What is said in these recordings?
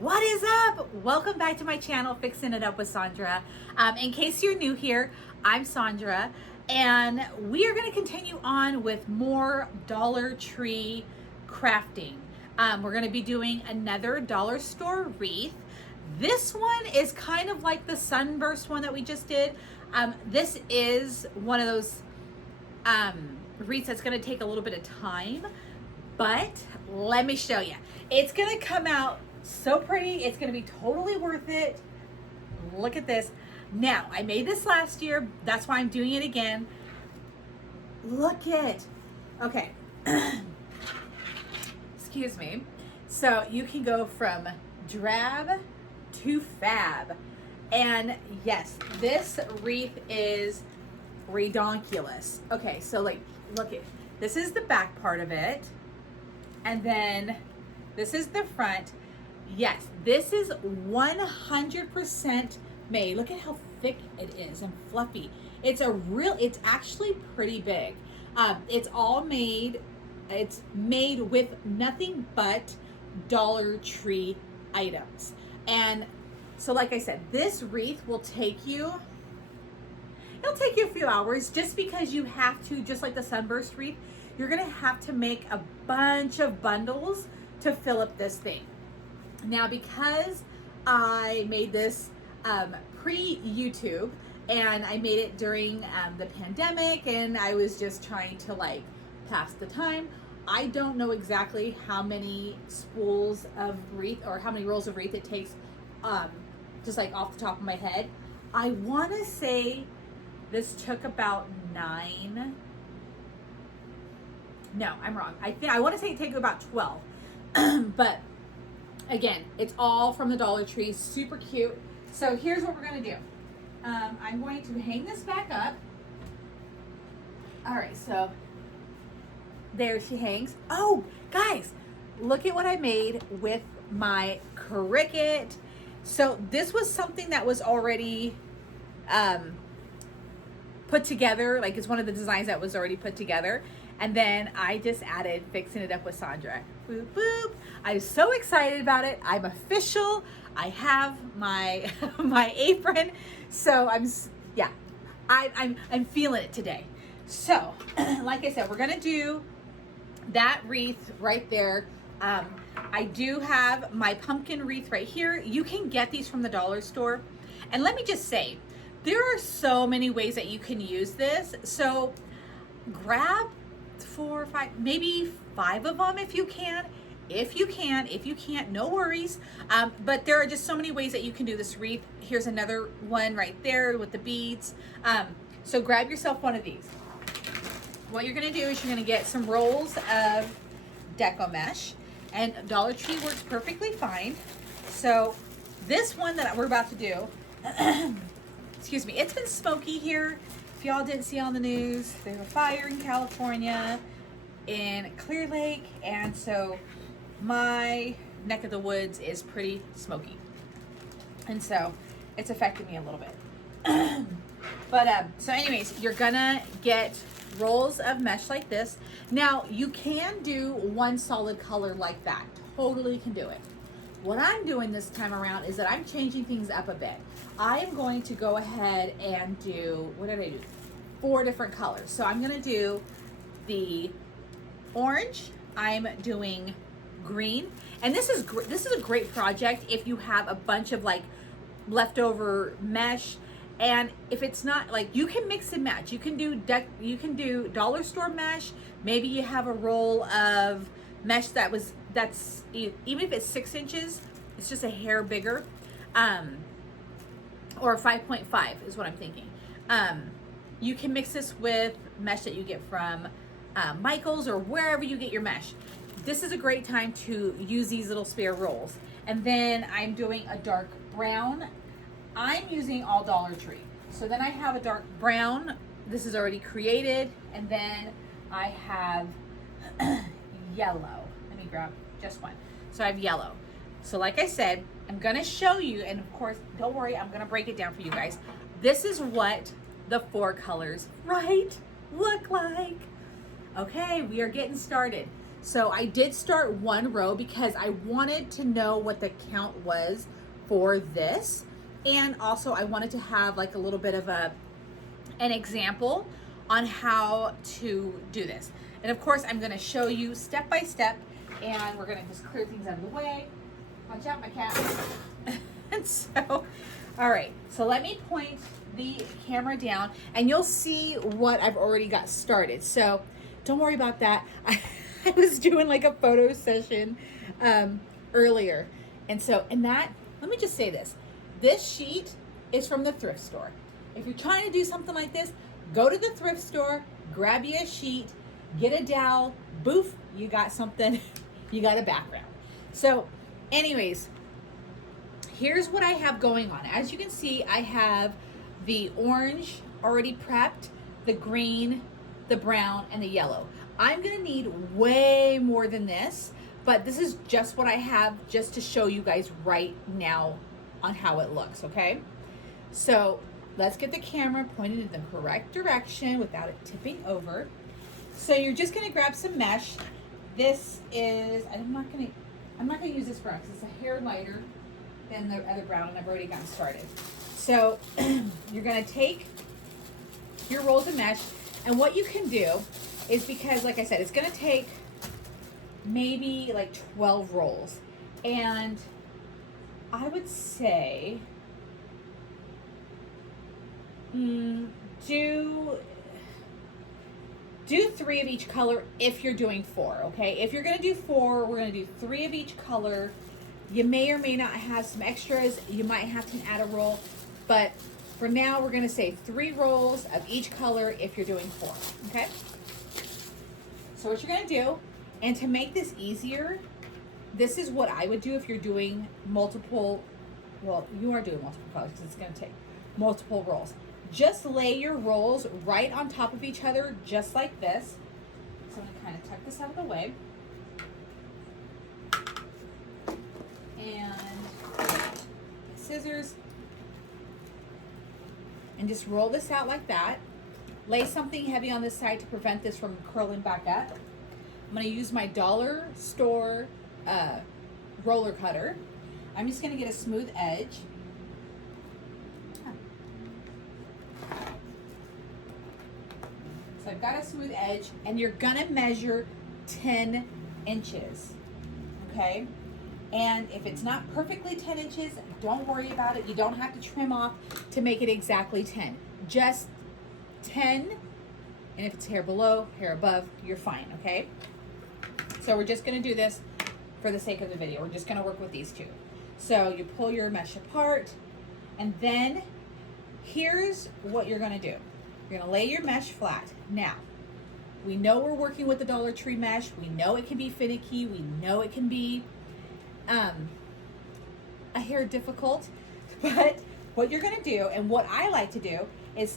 What is up? Welcome back to my channel, Fixing It Up with Sandra. In case you're new here, I'm Sandra, and we are going to continue on with more Dollar Tree crafting. We're going to be doing another dollar store wreath. This one is kind of like the sunburst one that we just did. This is one of those wreaths that's going to take a little bit of time, but let me show you. It's going to come out so pretty. It's going to be totally worth it. Look at this. Now, I made this last year. That's why I'm doing it again. Look it. Okay. Excuse me. So you can go from drab to fab. And yes, this wreath is redonkulous. Okay, so like, look it. This is the back part of it. And then this is the front. Yes, this is 100% made. Look at how thick it is and fluffy. It's actually pretty big. It's made with nothing but Dollar Tree items. And so like I said, this wreath will take you, it'll take you a few hours just because you have to, just like the sunburst wreath, you're gonna have to make a bunch of bundles to fill up this thing. Now, because I made this pre-YouTube and I made it during the pandemic and I was just trying to like pass the time, I don't know exactly how many spools of wreath or how many rolls of wreath it takes, just like off the top of my head. I want to say this took about 9. No, I'm wrong. I want to say it took about 12. But again, it's all from the Dollar Tree. Super cute. So here's what we're going to do. I'm going to hang this back up. All right, so there she hangs. Oh, guys, look at what I made with my Cricut. So this was something that was already put together. Like, it's one of the designs that was already put together. And then I just added Fixing It Up with Sandra. Boop, boop. I'm so excited about it. I'm official. I have my my apron. So I'm feeling it today. So, like I said, we're gonna do that wreath right there. I do have my pumpkin wreath right here. You can get these from the dollar store. And let me just say, there are so many ways that you can use this. So grab 4 or 5, maybe 5 of them if you can. If you can't, no worries. But there are just so many ways that you can do this wreath. Here's another one right there with the beads. So grab yourself one of these. What you're gonna do is you're gonna get some rolls of deco mesh, and Dollar Tree works perfectly fine. So this one that we're about to do, excuse me, it's been smoky here. If y'all didn't see on the news, there's a fire in California in Clear Lake, and so my neck of the woods is pretty smoky, and so it's affected me a little bit. But so anyways, you're gonna get rolls of mesh like this. Now you can do one solid color like that, totally can do it. What I'm doing this time around is that I'm changing things up a bit. I am going to go ahead and do, what did I do? 4 different colors. So I'm gonna do the orange, I'm doing green, and this is a great project if you have a bunch of like leftover mesh. And if it's not, like, you can mix and match. You can do dollar store mesh. Maybe you have a roll of mesh that's even if it's 6 inches, it's just a hair bigger, or 5.5 is what I'm thinking. You can mix this with mesh that you get from Michael's or wherever you get your mesh. This is a great time to use these little spare rolls. And then I'm doing a dark brown. I'm using all Dollar Tree. So then I have a dark brown. This is already created. And then I have yellow. Let me grab just one. So I have yellow. So like I said, I'm gonna show you, and of course, don't worry, I'm gonna break it down for you guys. This is what the 4 colors, right, look like. Okay, we are getting started. So I did start one row because I wanted to know what the count was for this. And also I wanted to have like a little bit of an example on how to do this. And of course I'm gonna show you step by step, and we're gonna just clear things out of the way. Watch out, my cat. And so, all right, so let me point the camera down and you'll see what I've already got started. So don't worry about that. I was doing like a photo session earlier. And that, let me just say this sheet is from the thrift store. If you're trying to do something like this, go to the thrift store, grab you a sheet, get a dowel, boof, you got something, you got a background. So anyways, here's what I have going on. As you can see, I have the orange already prepped, the green, the brown, and the yellow. I'm gonna need way more than this, but this is just what I have just to show you guys right now on how it looks, okay? So let's get the camera pointed in the correct direction without it tipping over. So you're just gonna grab some mesh. This is, I'm not gonna use this brown because it's a hair lighter than the other brown, and I've already gotten started. So you're gonna take your rolls of mesh, and what you can do is, because like I said, it's gonna take maybe like 12 rolls, and I would say do 3 of each color if you're doing 4, okay? If you're gonna do 4, we're gonna do 3 of each color. You may or may not have some extras. You might have to add a roll, but for now, we're gonna say 3 rolls of each color if you're doing 4, okay? So what you're gonna do, and to make this easier, this is what I would do if you're doing multiple, well, you are doing multiple colors because it's gonna take multiple rolls. Just lay your rolls right on top of each other, just like this. So I'm gonna kind of tuck this out of the way. And scissors. And just roll this out like that. Lay something heavy on this side to prevent this from curling back up. I'm gonna use my dollar store roller cutter. I'm just gonna get a smooth edge. So I've got a smooth edge, and you're gonna measure 10 inches, okay? And if it's not perfectly 10 inches, don't worry about it. You don't have to trim off to make it exactly 10. Just 10, and if it's hair below, hair above, you're fine, okay? So we're just gonna do this for the sake of the video. We're just gonna work with these two. So you pull your mesh apart, and then here's what you're gonna do. You're gonna lay your mesh flat. Now, we know we're working with the Dollar Tree mesh. We know it can be finicky. We know it can be a hair difficult, but what you're gonna do, and what I like to do, is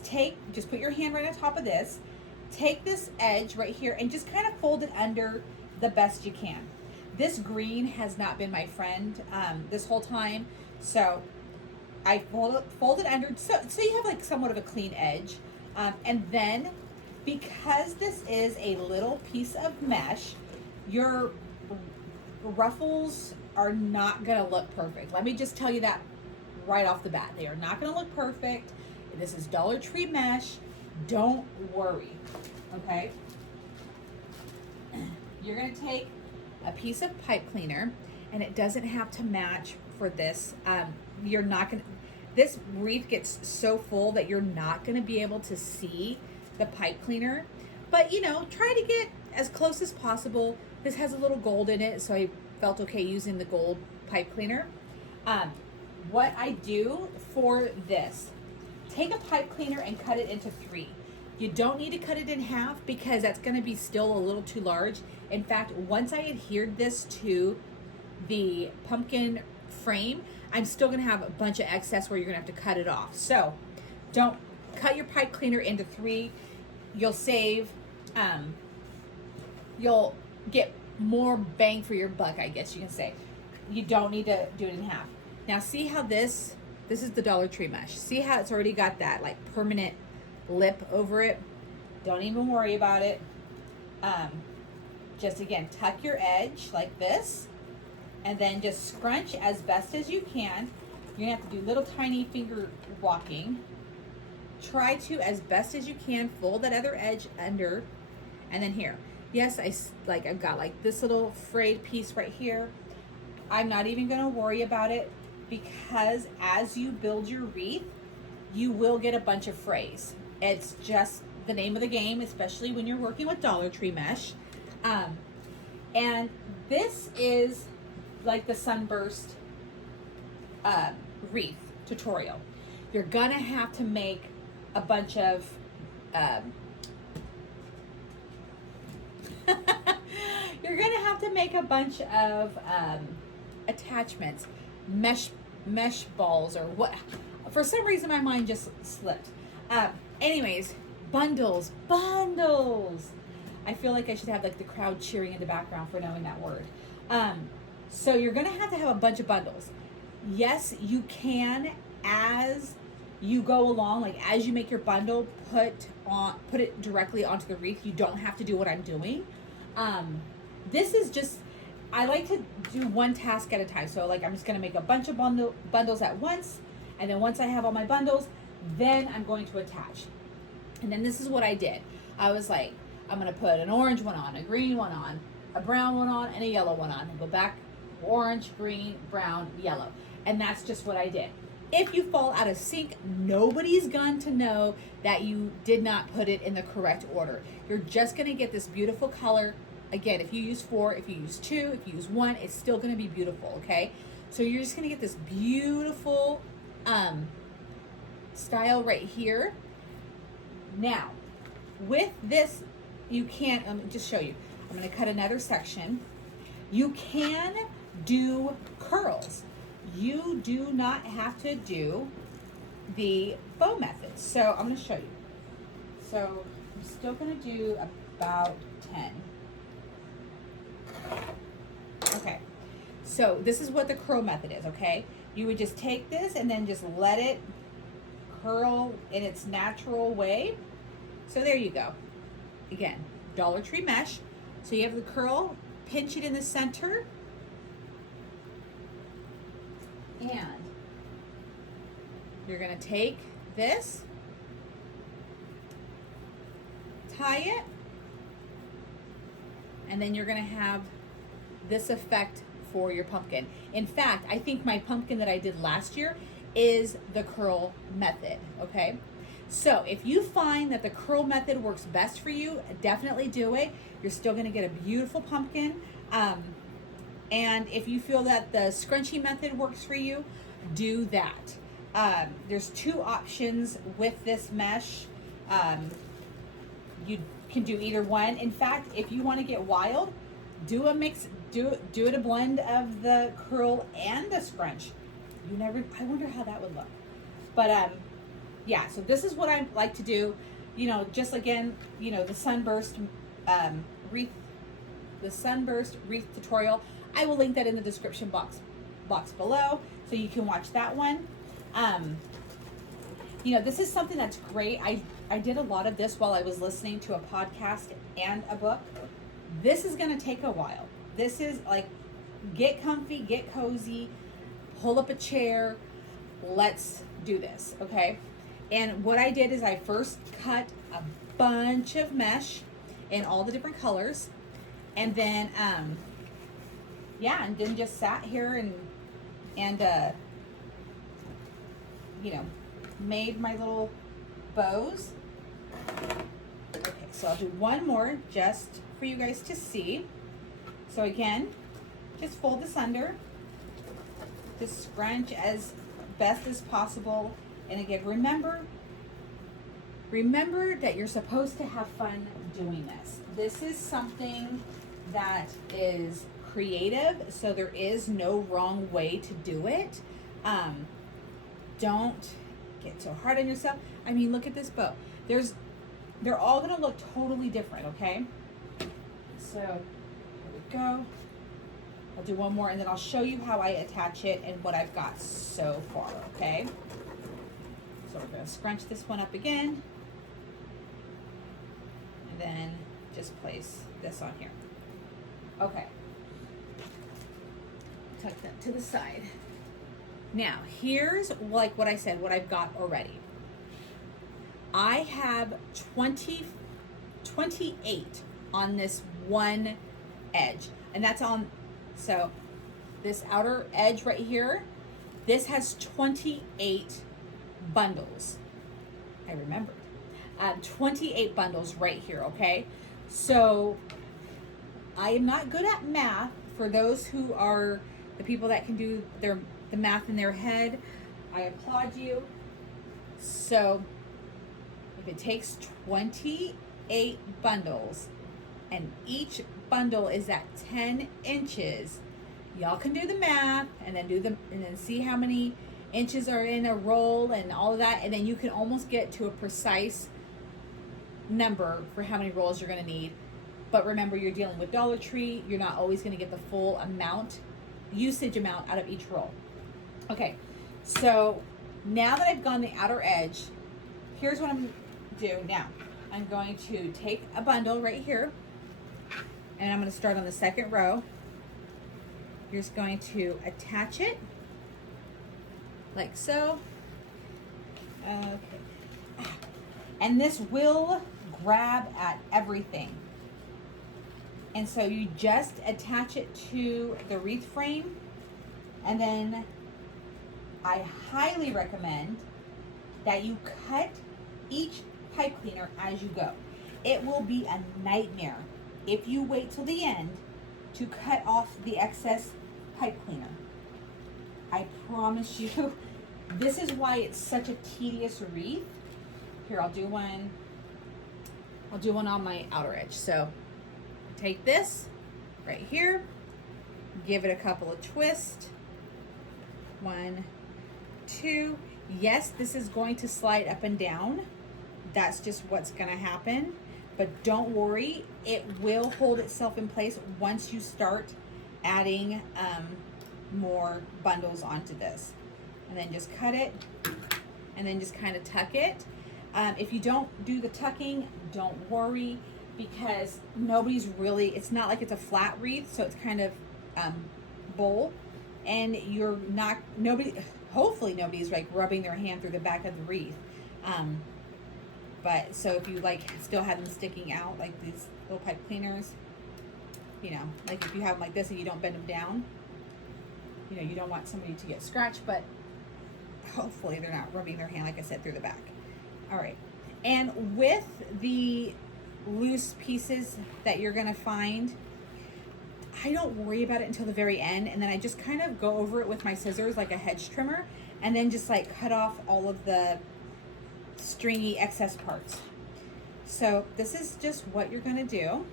just put your hand right on top of this, take this edge right here and just kind of fold it under the best you can. This green has not been my friend this whole time, so I fold it under so you have like somewhat of a clean edge. And then, because this is a little piece of mesh, your ruffles are not gonna look perfect. Let me just tell you that right off the bat. They are not gonna look perfect. This is Dollar Tree mesh. Don't worry, okay? You're gonna take a piece of pipe cleaner, and it doesn't have to match for this. You're not gonna, this wreath gets so full that you're not gonna be able to see the pipe cleaner, but you know, try to get as close as possible. This has a little gold in it, so I felt okay using the gold pipe cleaner. What I do for this, take a pipe cleaner and cut it into 3. You don't need to cut it in half because that's gonna be still a little too large. In fact, once I adhered this to the pumpkin frame, I'm still gonna have a bunch of excess where you're gonna have to cut it off. So don't cut your pipe cleaner into 3. You'll save, you'll get more bang for your buck, I guess you can say. You don't need to do it in half. Now see how this is the Dollar Tree mesh. See how it's already got that like permanent lip over it? Don't even worry about it. just again, tuck your edge like this, and then just scrunch as best as you can. You're gonna have to do little tiny finger walking. Try to, as best as you can, fold that other edge under, and then here. Yes, I've got like this little frayed piece right here. I'm not even gonna worry about it, because as you build your wreath, you will get a bunch of frays. It's just the name of the game, especially when you're working with Dollar Tree mesh. And this is like the sunburst wreath tutorial. You're gonna have to make a bunch of you're gonna have to make a bunch of attachments, mesh balls, or what. For some reason my mind just slipped. Anyways, bundles. I feel like I should have like the crowd cheering in the background for knowing that word. So you're gonna have to have a bunch of bundles. Yes, you can, as you go along, like as you make your bundle, put it directly onto the wreath. You don't have to do what I'm doing. This is just, I like to do one task at a time. So like I'm just gonna make a bunch of bundles at once, and then once I have all my bundles, then I'm going to attach. And then this is what I did. I was like, I'm gonna put an orange one on, a green one on, a brown one on, and a yellow one on, and go back, orange, green, brown, yellow. And that's just what I did. If you fall out of sync, nobody's going to know that you did not put it in the correct order. You're just gonna get this beautiful color. Again, if you use 4, if you use 2, if you use 1, it's still gonna be beautiful, okay? So you're just gonna get this beautiful style right here. Now, with this, you can, let me just show you. I'm gonna cut another section. You can do curls. You do not have to do the bow method. So I'm gonna show you. So I'm still gonna do about 10. Okay, so this is what the curl method is, okay? You would just take this and then just let it curl in its natural way. So there you go. Again, Dollar Tree mesh. So you have the curl, pinch it in the center, and you're gonna take this, tie it, and then you're gonna have this effect for your pumpkin. In fact, I think my pumpkin that I did last year is the curl method, okay? So if you find that the curl method works best for you, definitely do it. You're still gonna get a beautiful pumpkin. And if you feel that the scrunchie method works for you, do that. There's 2 options with this mesh. You can do either one. In fact, if you want to get wild, do a mix, do it a blend of the curl and the scrunch. I wonder how that would look. But yeah, so this is what I like to do. You know, just again, you know, the sunburst wreath tutorial. I will link that in the description box below, so you can watch that one. You know, this is something that's great. I did a lot of this while I was listening to a podcast and a book. This is gonna take a while. This is like, get comfy, get cozy, pull up a chair, let's do this, okay? And what I did is I first cut a bunch of mesh in all the different colors, and then yeah, and then just sat here and you know, made my little bows. Okay, so I'll do one more just for you guys to see. So again, just fold this under, just scrunch as best as possible. And again, remember that you're supposed to have fun doing this. This is something that is creative, so there is no wrong way to do it. Don't get so hard on yourself. I mean, look at this bow. They're all gonna look totally different, okay? So here we go. I'll do one more and then I'll show you how I attach it and what I've got so far, okay? So we're gonna scrunch this one up again. And then just place this on here. Okay. Tuck that to the side. Now, here's like what I said, what I've got already. I have 28 on this one edge, and that's on, so this outer edge right here, this has 28 bundles. I remembered. 28 bundles right here, okay? So I am not good at math. For those who are the people that can do the math in their head, I applaud you. So if it takes 28 bundles and each bundle is at 10 inches, y'all can do the math and then see how many inches are in a roll and all of that, and then you can almost get to a precise number for how many rolls you're going to need. But remember, you're dealing with Dollar Tree. You're not always going to get the full usage amount out of each roll. Okay, so now that I've gone the outer edge, here's what I'm going to do now. I'm going to take a bundle right here, and I'm going to start on the second row. You're just going to attach it like so. Okay. And this will grab at everything. And so you just attach it to the wreath frame, and then I highly recommend that you cut each pipe cleaner as you go. It will be a nightmare if you wait till the end to cut off the excess pipe cleaner. I promise you, this is why it's such a tedious wreath. Here, I'll do one on my outer edge. So take this right here, give it a couple of twists. 1, 2. Yes, this is going to slide up and down. That's just what's going to happen. But don't worry, it will hold itself in place once you start adding more bundles onto this. And then just cut it, and then just kind of tuck it. If you don't do the tucking, don't worry, because it's not like it's a flat wreath, so it's kind of bowl, and hopefully nobody's like rubbing their hand through the back of the wreath. But so if you like still have them sticking out like these little pipe cleaners, like if you have them like this and you don't bend them down, you don't want somebody to get scratched, but hopefully they're not rubbing their hand, like I said, through the back. All right. And with the loose pieces that you're going to find, I don't worry about it until the very end, and then I just kind of go over it with my scissors like a hedge trimmer, and then just like cut off all of the stringy excess parts. So this is just what you're going to do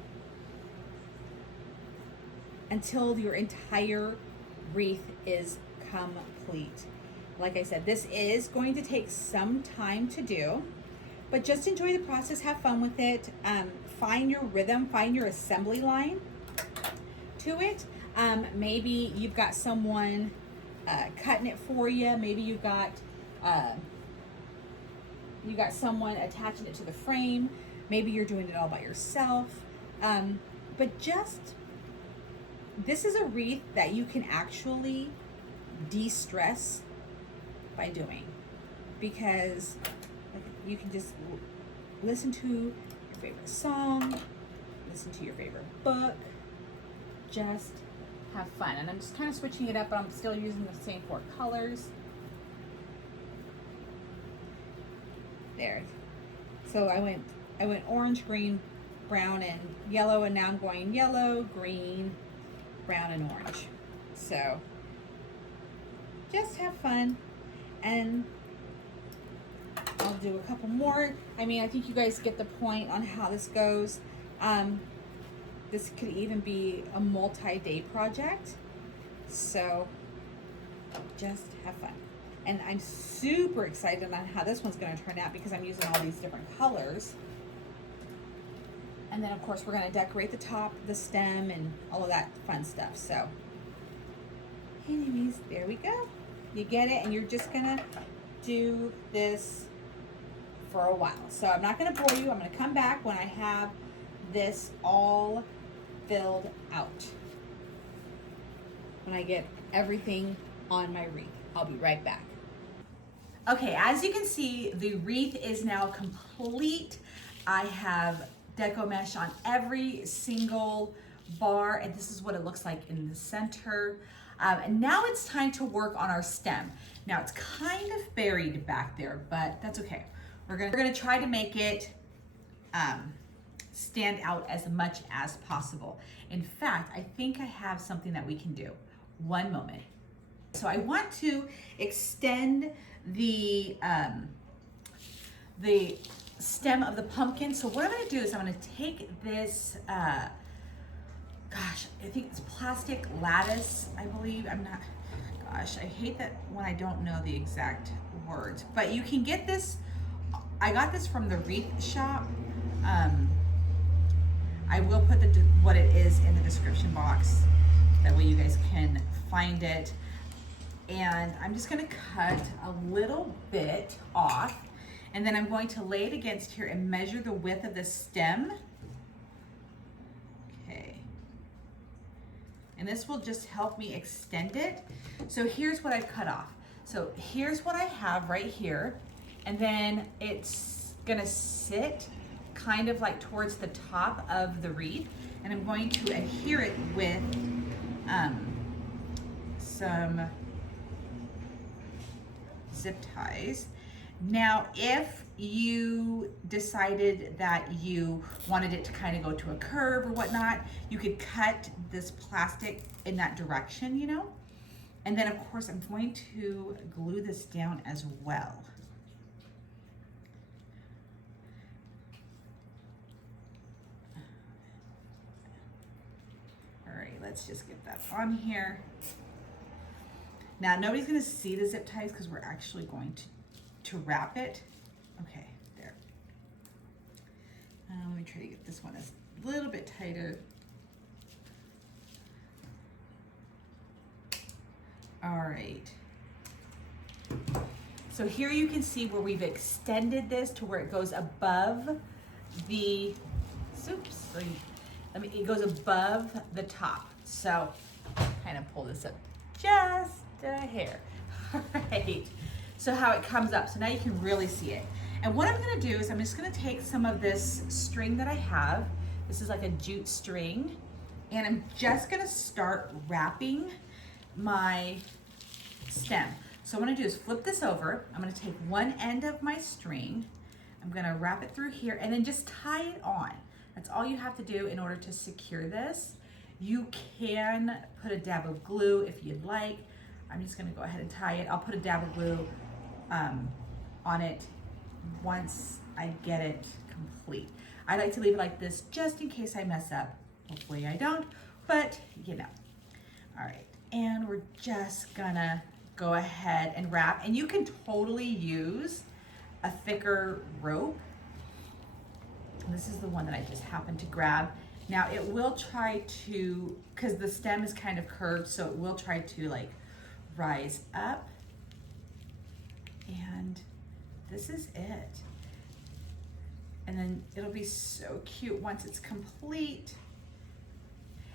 until your entire wreath is complete. Like I said, this is going to take some time to do, but just enjoy the process, have fun with it, find your rhythm, find your assembly line to it. Maybe you've got someone cutting it for you. Maybe you got someone attaching it to the frame. Maybe you're doing it all by yourself. But this is a wreath that you can actually de-stress by doing, because you can just listen to your favorite song, listen to your favorite book, just have fun. And I'm just kind of switching it up, but I'm still using the same 4 colors. There. So I went orange, green, brown, and yellow, and now I'm going yellow, green, brown, and orange. So just have fun, and I'll do a couple more. I mean, I think you guys get the point on how this goes. This could even be a multi-day project. So just have fun. And I'm super excited on how this one's going to turn out, because I'm using all these different colors. And then, of course, we're going to decorate the top, the stem, and all of that fun stuff. So anyways, there we go. You get it, and you're just going to do this for a while. So I'm not going to bore you. I'm going to come back when I have this all filled out when I get everything on my wreath. I'll be right back. Okay, as you can see, the wreath is now complete. I have deco mesh on every single bar, and this is what it looks like in the center. And now it's time to work on our stem. Now it's kind of buried back there, but that's okay. We're gonna try to make it stand out as much as possible. In fact, I think I have something that we can do. One moment. So I want to extend the stem of the pumpkin. So what I'm gonna do is I'm gonna take this, gosh, I think it's plastic lattice, I believe. Gosh, I hate that when I don't know the exact words, but you can get this. I got this from the Wreath shop. I will put what it is in the description box. That way you guys can find it. And I'm just gonna cut a little bit off, and then I'm going to lay it against here and measure the width of the stem. Okay. And this will just help me extend it. So here's what I've cut off. So here's what I have right here. And then it's gonna sit kind of like towards the top of the wreath. And I'm going to adhere it with some zip ties. Now, if you decided that you wanted it to kind of go to a curve or whatnot, you could cut this plastic in that direction, you know? And then of course, I'm going to glue this down as well. All right, let's just get that on here. Now, nobody's gonna see the zip ties because we're actually going to wrap it. Okay, there. Let me try to get this one a little bit tighter. All right. So here you can see where we've extended this to where it goes above the, it goes above the top. So kind of pull this up just a hair. All right. So how it comes up. So now you can really see it. And what I'm gonna do is I'm just gonna take some of this string that I have. This is like a jute string. And I'm just gonna start wrapping my stem. So what I'm gonna do is flip this over. I'm gonna take one end of my string. I'm gonna wrap it through here and then just tie it on. That's all you have to do in order to secure this. You can put a dab of glue if you'd like. I'm just gonna go ahead and tie it. I'll put a dab of glue on it once I get it complete. I like to leave it like this just in case I mess up. Hopefully I don't, but you know. All right, and we're just gonna go ahead and wrap. And you can totally use a thicker rope. This is the one that I just happened to grab. Now it will try to, because the stem is kind of curved, so it will try to like rise up. And this is it. And then it'll be so cute once it's complete.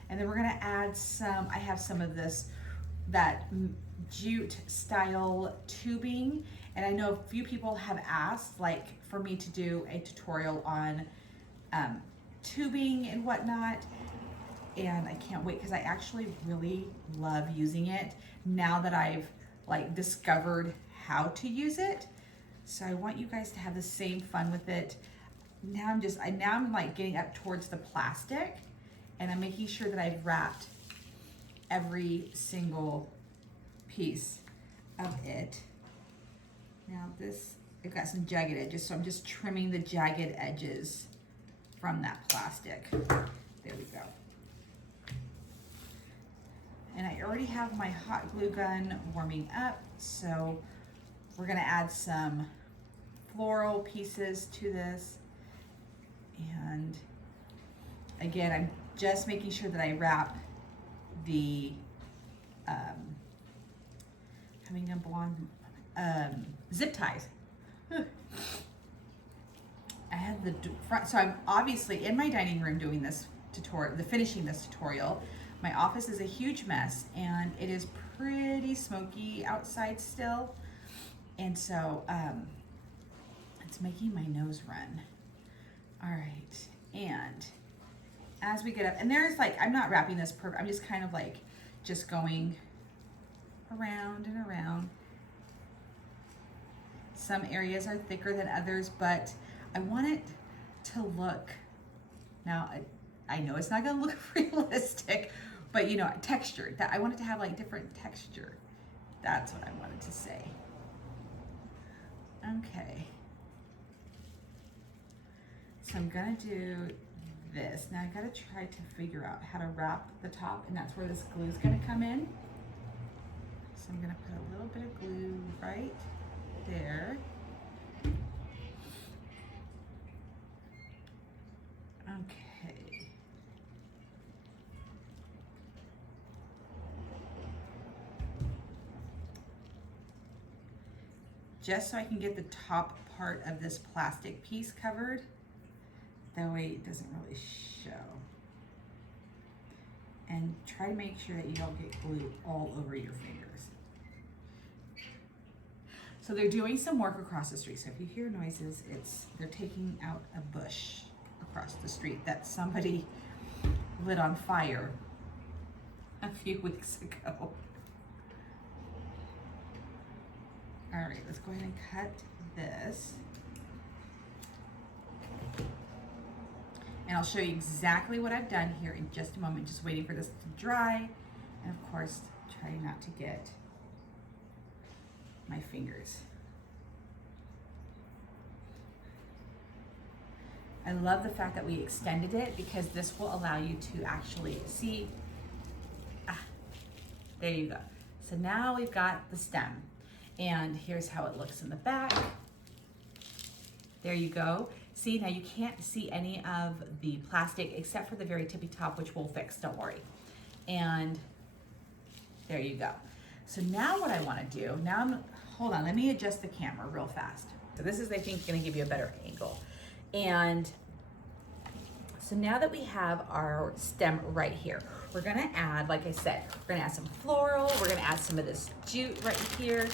And then we're gonna add some, I have some of that jute style tubing. And I know a few people have asked like for me to do a tutorial on tubing and whatnot. And I can't wait because I actually really love using it now that I've like discovered how to use it. So I want you guys to have the same fun with it. Now I'm like getting up towards the plastic and I'm making sure that I've wrapped every single piece of it. Now I've got some jagged edges, so I'm just trimming the jagged edges from that plastic. There we go. And I already have my hot glue gun warming up, so we're gonna add some floral pieces to this. And again, I'm just making sure that I wrap the having a blonde zip ties. I have the front, so I'm obviously in my dining room doing this tutorial, finishing this tutorial. My office is a huge mess and it is pretty smoky outside still. And so it's making my nose run. All right, and as we get up, and there's like, I'm not wrapping this perfect, I'm just kind of like, just going around and around. Some areas are thicker than others, but I want it to look, now I know it's not gonna look realistic, but you know, textured. That I want it to have like different texture. That's what I wanted to say. Okay. So I'm gonna do this. Now I gotta try to figure out how to wrap the top, and that's where this glue is gonna come in. So I'm gonna put a little bit of glue right there. Okay. Just so I can get the top part of this plastic piece covered. That way it doesn't really show. And try to make sure that you don't get glue all over your fingers. So they're doing some work across the street. So if you hear noises, they're taking out a bush across the street that somebody lit on fire a few weeks ago. All right, let's go ahead and cut this. And I'll show you exactly what I've done here in just a moment, just waiting for this to dry. And of course, try not to get my fingers. I love the fact that we extended it because this will allow you to actually see. There you go. So now we've got the stem. And here's how it looks in the back. There you go. See, now you can't see any of the plastic except for the very tippy top, which we'll fix, don't worry. And there you go. So now what I wanna do, hold on, let me adjust the camera real fast. So this is, I think, gonna give you a better angle. And so now that we have our stem right here, we're gonna add, like I said, we're gonna add some floral, we're gonna add some of this jute right here.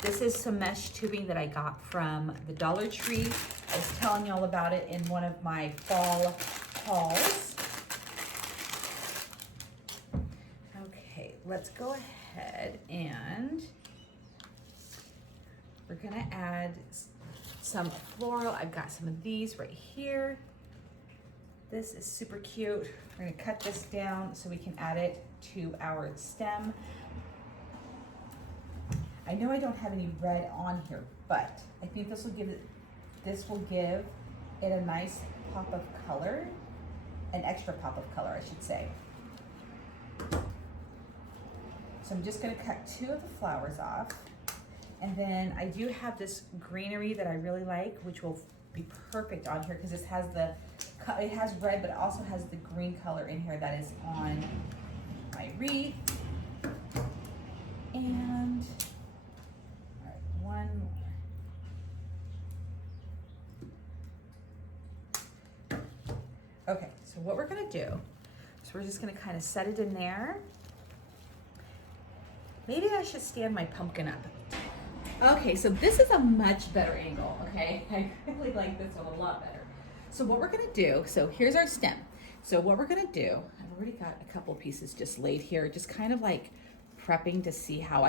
This is some mesh tubing that I got from the Dollar Tree. I was telling you all about it in one of my fall hauls. Okay, let's go ahead and we're gonna add some floral. I've got some of these right here. This is super cute. We're gonna cut this down so we can add it to our stem. I know I don't have any red on here, but I think this will give it a nice pop of color, an extra pop of color, I should say. So I'm just gonna cut 2 of the flowers off. And then I do have this greenery that I really like, which will be perfect on here because it has red, but it also has the green color in here that is on my wreath. And all right, one more. Okay, so what we're gonna do, so we're just gonna kind of set it in there. Maybe I should stand my pumpkin up. Okay, so this is a much better angle, okay? I really like this one a lot better. So what we're gonna do, so here's our stem. So what we're gonna do, I've already got a couple pieces just laid here, just kind of like prepping to see how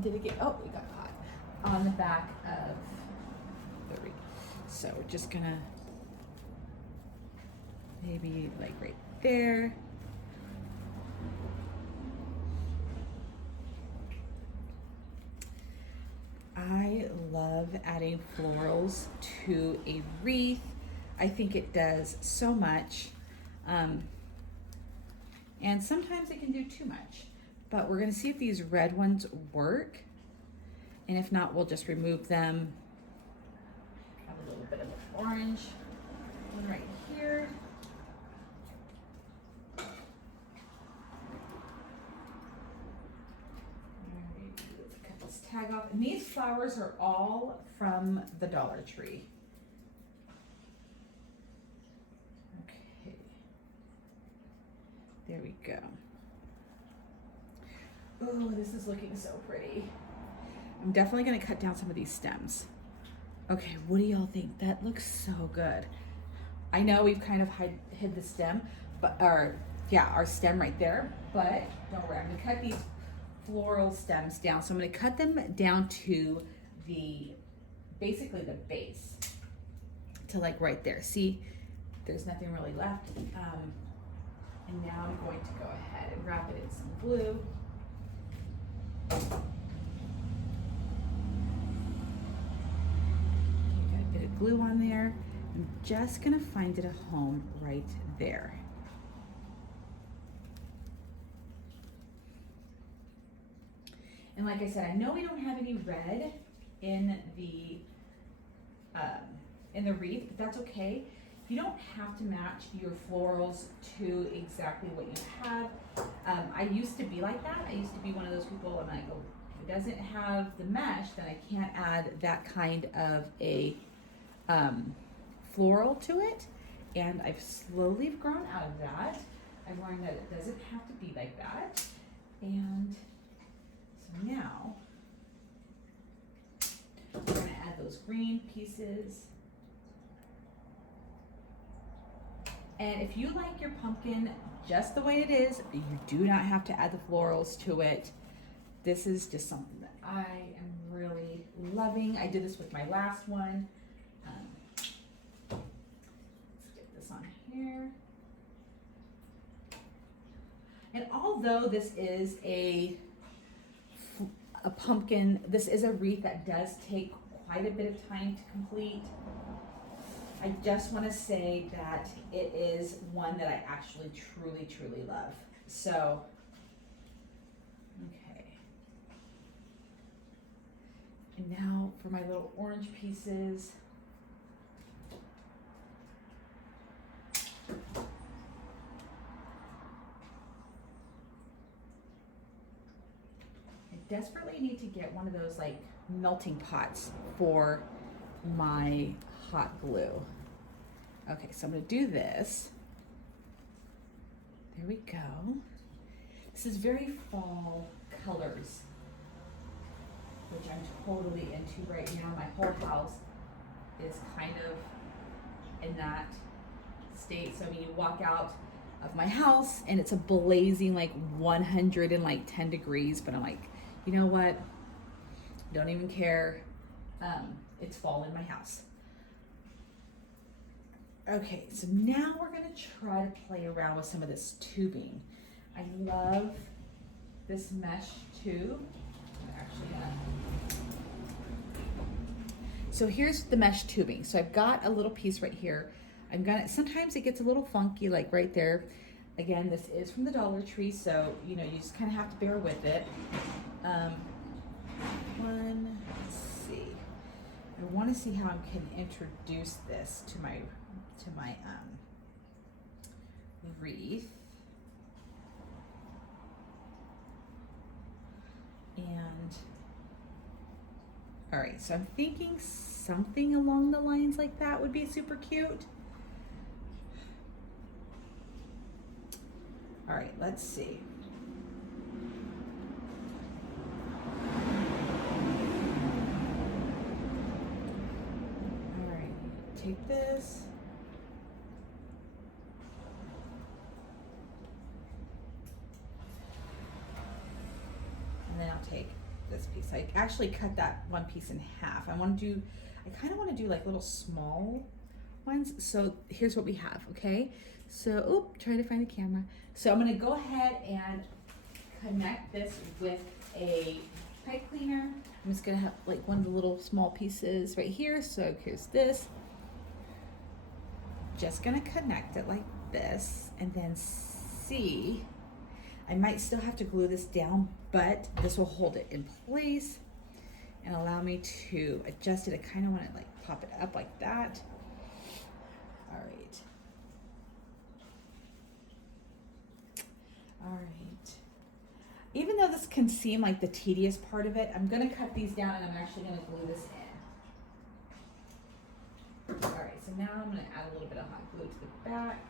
did it get, it got hot on the back of the wreath. So we're just gonna maybe like right there. I love adding florals to a wreath. I think it does so much. And sometimes it can do too much. But we're gonna see if these red ones work. And if not, we'll just remove them. Have a little bit of orange one right here. Tag off, and these flowers are all from the Dollar Tree. There we go. Oh, this is looking so pretty. I'm definitely gonna cut down some of these stems. Okay, what do y'all think? That looks so good. I know we've kind of hid the stem, but our stem right there, but don't worry, I'm gonna cut these floral stems down. So I'm gonna cut them down to basically the base, to like right there. See, there's nothing really left. And now I'm going to go ahead and wrap it in some glue. Got a bit of glue on there. I'm just gonna find it a home right there. And like I said, I know we don't have any red in the wreath, but that's okay. You don't have to match your florals to exactly what you have. I used to be like that. I used to be one of those people, and I go, if it doesn't have the mesh, then I can't add that kind of a floral to it. And I've slowly grown out of that. I've learned that it doesn't have to be like that. And so now we're gonna add those green pieces. And if you like your pumpkin just the way it is, you do not have to add the florals to it. This is just something that I am really loving. I did this with my last one. Let's get this on here. And although this is a pumpkin, this is a wreath that does take quite a bit of time to complete. I just want to say that it is one that I actually truly, truly love. So, okay. And now for my little orange pieces. I desperately need to get one of those like melting pots for my hot glue. Okay, so I'm gonna do this. There we go. This is very fall colors, which I'm totally into right now. My whole house is kind of in that state. So I mean, you walk out of my house and it's a blazing like 110 degrees, but I'm like, you know what? Don't even care. It's fall in my house. Okay, so now we're gonna try to play around with some of this tubing. I love this mesh tube. So here's the mesh tubing. So I've got a little piece right here. Sometimes it gets a little funky, like right there. Again, this is from the Dollar Tree, so you know, you just kind of have to bear with it. Let's see. I want to see how I can introduce this to my wreath. And all right, so I'm thinking something along the lines like that would be super cute. All right, let's see. All right, take this. And then I'll take this piece. I actually cut that one piece in half. I kind of want to do like little small ones. So here's what we have, okay? So, trying to find the camera. So I'm gonna go ahead and connect this with a pipe cleaner. I'm just gonna have like one of the little small pieces right here. So here's this. Just gonna connect it like this and then see. I might still have to glue this down, but this will hold it in place and allow me to adjust it. I kind of want to like pop it up like that. All right. All right. Even though this can seem like the tedious part of it, I'm going to cut these down and I'm actually going to glue this in. All right, so now I'm going to add a little bit of hot glue to the back.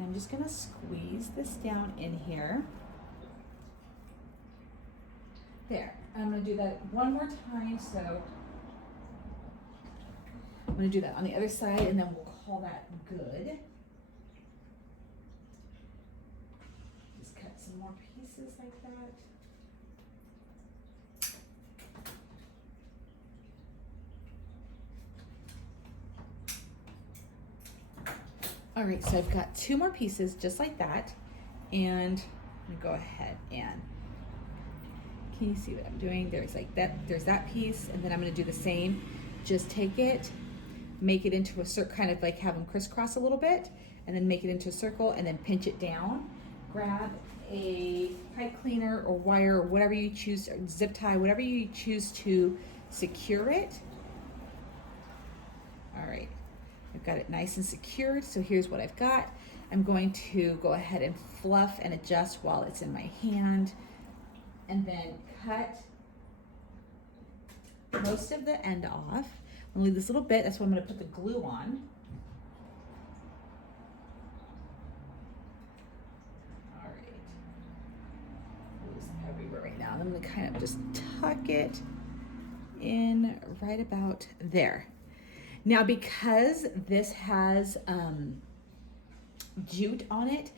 And I'm just gonna squeeze this down in here. There, I'm gonna do that one more time, so I'm gonna do that on the other side and then we'll call that good. Just cut some more pieces like that. All right, so I've got 2 more pieces just like that. And I'm gonna go ahead and, can you see what I'm doing? There's like that, there's that piece, and then I'm gonna do the same. Just take it, make it into a circle, kind of like have them crisscross a little bit, and then make it into a circle, and then pinch it down. Grab a pipe cleaner or wire or whatever you choose, or zip tie, whatever you choose to secure it. All right, I've got it nice and secured, so here's what I've got. I'm going to go ahead and fluff and adjust while it's in my hand, and then cut most of the end off. I'm gonna leave this little bit, that's what I'm gonna put the glue on. All right, glue's everywhere right now. I'm gonna kind of just tuck it in right about there. Now, because this has jute on it,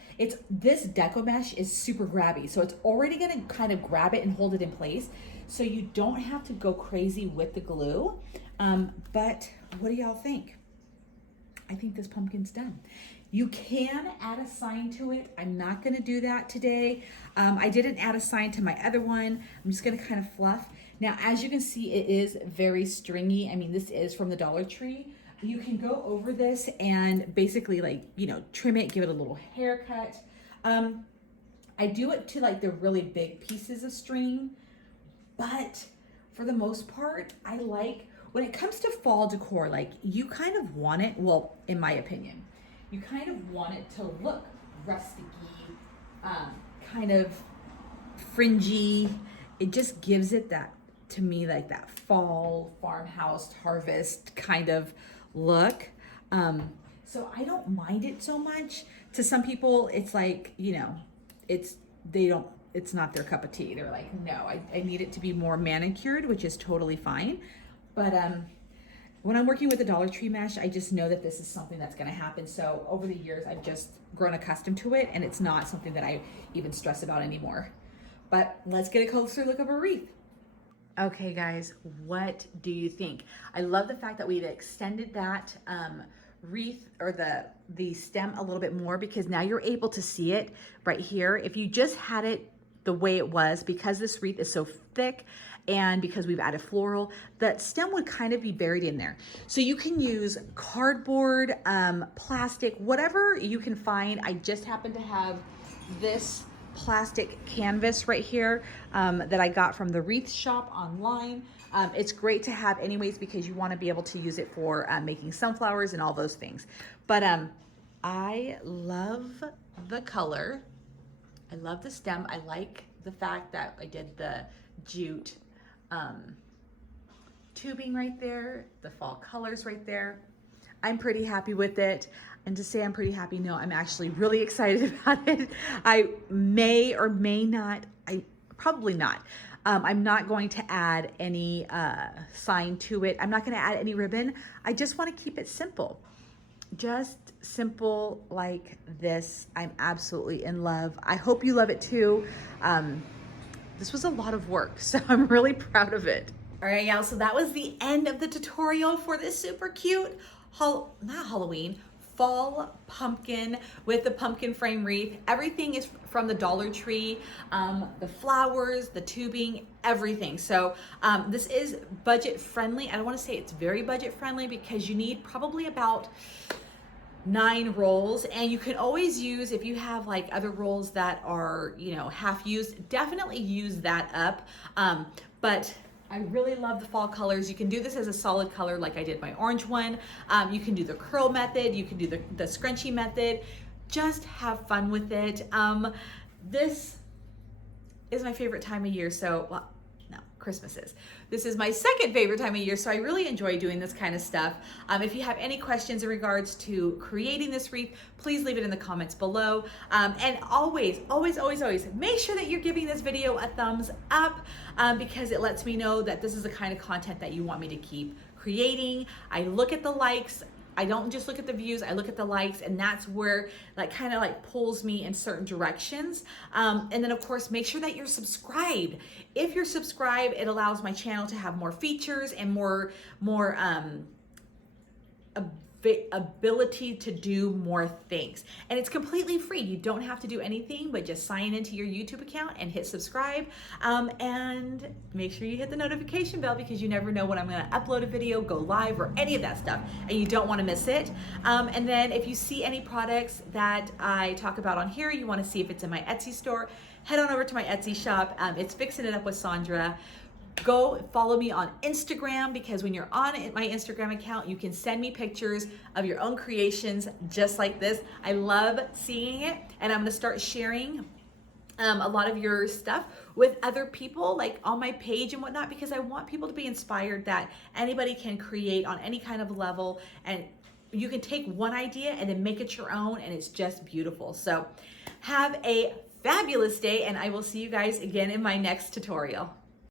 this deco mesh is super grabby, so it's already gonna kind of grab it and hold it in place, so you don't have to go crazy with the glue. But what do y'all think? I think this pumpkin's done. You can add a sign to it. I'm not gonna do that today. I didn't add a sign to my other one. I'm just gonna kind of fluff. Now, as you can see, it is very stringy. I mean, this is from the Dollar Tree. You can go over this and basically, like, you know, trim it, give it a little haircut. I do it to like the really big pieces of string, but for the most part, I like, when it comes to fall decor, like, you kind of want it, well, in my opinion, you kind of want it to look rusticy, kind of fringy. It just gives it that, to me, like that fall farmhouse harvest kind of look. So I don't mind it so much. To some people, it's like, you know, it's not their cup of tea. They're like, no, I need it to be more manicured, which is totally fine. But when I'm working with the Dollar Tree mesh, I just know that this is something that's gonna happen. So over the years, I've just grown accustomed to it, and it's not something that I even stress about anymore. But let's get a closer look of a wreath. Okay guys, what do you think? I love the fact that we've extended that wreath, or the stem, a little bit more, because now you're able to see it right here. If you just had it the way it was, because this wreath is so thick and because we've added floral, the stem would kind of be buried in there. So you can use cardboard, plastic, whatever you can find. I just happen to have this plastic canvas right here that I got from the Wreath shop online. It's great to have anyways, because you want to be able to use it for making sunflowers and all those things. But I love the color. I love the stem. I like the fact that I did the jute tubing right there, the fall colors right there. I'm pretty happy with it. And to say I'm pretty happy, no, I'm actually really excited about it. I may or may not, probably not. I'm not going to add any sign to it. I'm not going to add any ribbon. I just want to keep it simple. Just simple like this. I'm absolutely in love. I hope you love it too. This was a lot of work, so I'm really proud of it. All right, y'all, so that was the end of the tutorial for this super cute, not Halloween, fall pumpkin with the pumpkin frame wreath. Everything is from the Dollar Tree, the flowers, the tubing, everything. So this is budget friendly. I don't want to say it's very budget friendly, because you need probably about 9 rolls, and you can always use, if you have like other rolls that are, you know, half used, definitely use that up. But I really love the fall colors. You can do this as a solid color like I did my orange one. You can do the curl method. You can do the scrunchie method. Just have fun with it. This is my favorite time of year. So, well, no, Christmases. This is my second favorite time of year, so I really enjoy doing this kind of stuff. If you have any questions in regards to creating this wreath, please leave it in the comments below. And always, always, always, always make sure that you're giving this video a thumbs up because it lets me know that this is the kind of content that you want me to keep creating. I look at the likes. I don't just look at the views, I look at the likes, and that's where kind of pulls me in certain directions. And then of course, make sure that you're subscribed. If you're subscribed, it allows my channel to have more features and more ability to do more things. And it's completely free. You don't have to do anything but just sign into your YouTube account and hit subscribe. And make sure you hit the notification bell because you never know when I'm gonna upload a video, go live, or any of that stuff, and you don't wanna miss it. And then if you see any products that I talk about on here, you wanna see if it's in my Etsy store, head on over to my Etsy shop. It's Fixing It Up with Sandra. Go follow me on Instagram because when you're on my Instagram account, you can send me pictures of your own creations just like this. I love seeing it, and I'm gonna start sharing a lot of your stuff with other people on my page and whatnot because I want people to be inspired that anybody can create on any kind of level, and you can take one idea and then make it your own, and it's just beautiful. So have a fabulous day, and I will see you guys again in my next tutorial.